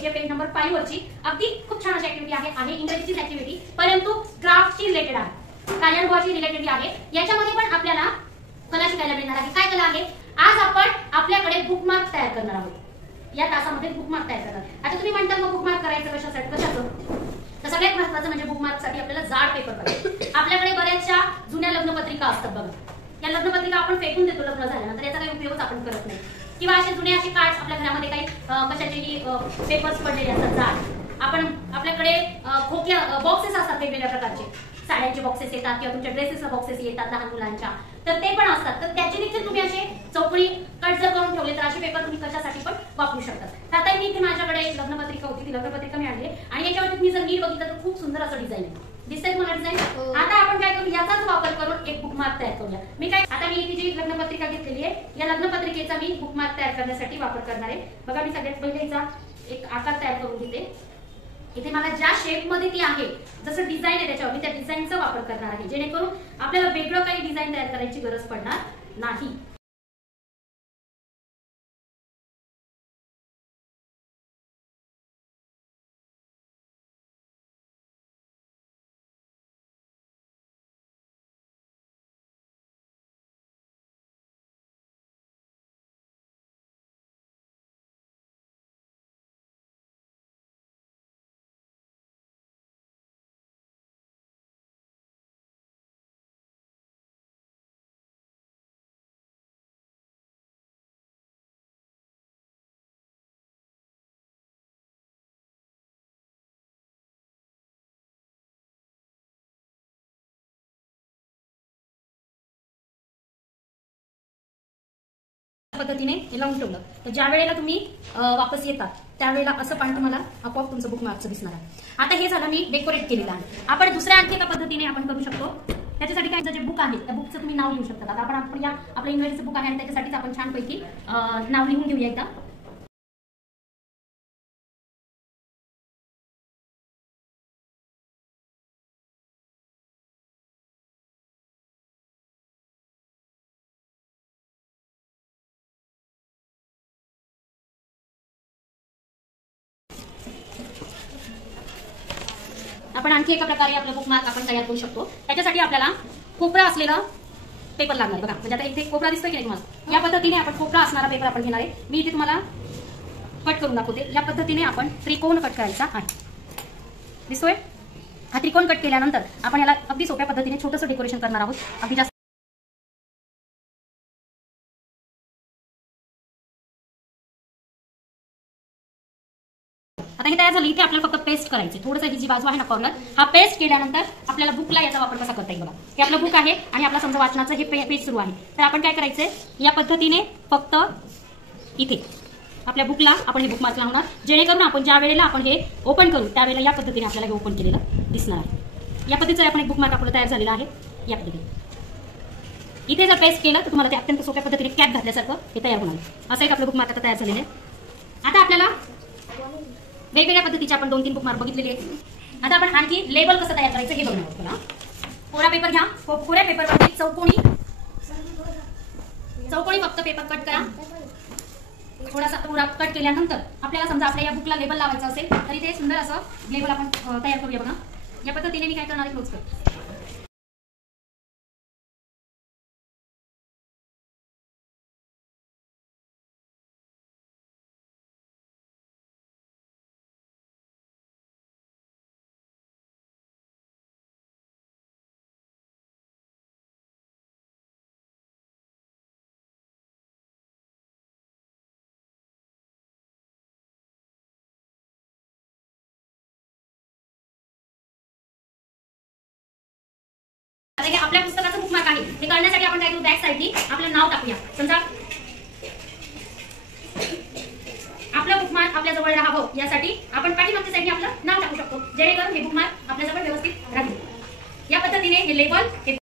घ्यायची आहे page number 5 वरची. अगदी खूप छान अशी ऍक्टिव्हिटी आहे इंग्रजीचीच ऍक्टिव्हिटी, परंतु क्राफ्टची रिलेटेड आहे, कार्यानुभवाची रिलेटेड आहे. याच्यामध्ये पण आपल्याला कला शिकायला मिळणार आहे. काय कला आहे? आज आपण आपल्याकडे बुकमार्क तयार करणार आहोत. या तासामध्ये बुकमार्क तयार करणार. आता तुम्ही म्हणता मग बुकमार्क करायचं कशासाठी? कशाचं? तर सगळ्यात महत्त्वाचं म्हणजे बुकमार्क साठी आपल्याला जाड पेपर पाहिजे. आपल्याकडे बऱ्याचशा जुन्या लग्नपत्रिका असतात बघा. या लग्नपत्रिका आपण फेकून देतो लग्न झाल्यानंतर, याचा काही उपयोगच आपण करत नाही. किंवा असे जुने असे कार्ड्स आपल्या घरामध्ये काही कशाचेही पेपर्स पडलेले असतात जाड. आपण आपल्याकडे खोक्या बॉक्सेस असतात वेगवेगळ्या प्रकारचे, साड्यांचे बॉक्सेस येतात किंवा तुमच्या ड्रेसेसला बॉक्सेस येतात लहान मुलांच्या, तर ते पण असतात. तर त्याचे देखील तुम्ही असे चौकडी कट जर करून ठेवले तर असे पेपर तुम्ही कशासाठी पण वापरू शकता. तर आता मी इथे माझ्याकडे एक लग्नपत्रिका होती, ती लग्नपत्रिका मी आणली आणि याच्यावरती तुम्ही जर नीट बघितलं तर खूप सुंदर असं डिझाईन आहे. दिसतंय तुम्हाला डिझाईन? आता आपण काय करू, याचाच वापर करून एक बुकमार्क तयार करूया. आता मी इथे जी लग्नपत्रिका घेतलेली आहे, या लग्नपत्रिकेचा मी बुकमार्क तयार करण्यासाठी वापर करणार आहे. बघा, मी सगळ्यात पहिले याचा एक आकार तयार करून घेते. इथे मला ज्या शेप मध्ये ती आहे, जसं डिझाईन आहे त्याच्यावर, मी त्या डिझाईनचा वापर करणार आहे, जेणेकरून आपल्याला वेगळं काही डिझाईन तयार करायची गरज पडणार नाही. पद्धतीने हे लावून ठेवलं तर ज्या वेळेला तुम्ही वापस येतात त्यावेळेला असं पान तुम्हाला आपोआप तुमचं बुकमार्कचं दिसणार आहे. आता हे झालं मी डेकोरेट केलेलं आहे. आपण दुसऱ्या आणखी एका पद्धतीने आपण करू शकतो. त्याच्यासाठी काय, जे बुक आहे त्या बुकचं तुम्ही नाव लिहू शकता. आता आपण आपलं इंग्रजीचं बुक आहे आणि त्याच्यासाठीच आपण छानपैकी नाव लिहून घेऊया एकदा. आपण आणखी एका प्रकारे आपलं बुकमार्क आपण तयार करू शकतो. त्याच्यासाठी आपल्याला कोपरा असलेला पेपर लागणार. बघा, म्हणजे आता इथे कोपरा दिसतोय की नाही तुम्हाला? या पद्धतीने आपण कोपरा असणारा पेपर आपण घेणार आहे. मी इथे तुम्हाला कट करून दाखवते. या पद्धतीने आपण त्रिकोण कट करायचा आहे. दिसतोय? हा त्रिकोण कट केल्यानंतर आपण याला अगदी सोप्या पद्धतीने छोटंसं डेकोरेशन करणार आहोत. अगदी जास्त आता हे तयार झालं. इथे आपल्याला फक्त पेस्ट करायचे. थोडंसं ही जी बाजू आहे ना कॉर्नर, हा पेस्ट केल्यानंतर आपल्याला बुकला याचा वापर कसा करता येईल बघा. हे आपलं बुक आहे आणि आपला समजा वाचनाचं हे पेज सुरू आहे. तर आपण काय करायचंय, या पद्धतीने फक्त इथे आपल्या बुकला आपण हे बुकमार्क लावणार, जेणेकरून आपण ज्या वेळेला आपण हे ओपन करू त्यावेळेला या पद्धतीने आपल्याला हे ओपन केलेलं दिसणार आहे. या पद्धतीचं आपण एक बुकमार्क आपलं तयार झालेला आहे. या पद्धतीने इथे जर पेस्ट केलं तर तुम्हाला ते अत्यंत सोप्या पद्धतीने कॅप घातल्यासारखं हे तयार होणार. असं एक आपलं बुकमार्क आता तयार झालेलं आहे. आता आपल्याला वेगवेगळ्या पद्धतीचे आपण 2-3 बुकमार्क बघितलेले आहेत. आता आपण आणखी लेबल कसं तयार करायचं हे बघणार आहोत. कोरा पेपर घ्या. कोऱ्या पेपरवरती चौकोनी फक्त पेपर कट करा. थोडासा कोरा कट केल्यानंतर आपल्याला समजा आपल्या या बुकला लेबल लावायचं असेल तरी ते सुंदर असं लेबल आपण तयार करूया. बघा, या पद्धतीने मी काय करणार आहे, क्लोज कर. हे आपल्या पुस्तकाचं बुकमार्क आहे. हे करण्यासाठी आपण काय करू, बॅक साईडनी आपलं नाव टाकूया. समजा आपलं बुकमार्क आपल्या जवळ राहावं यासाठी आपण पाठीमागच्या साईडनी आपलं नाव टाकू शकतो, जेणेकरून हे बुकमार्क आपल्या जवळ व्यवस्थित राहील. या पद्धतीने हे लेबल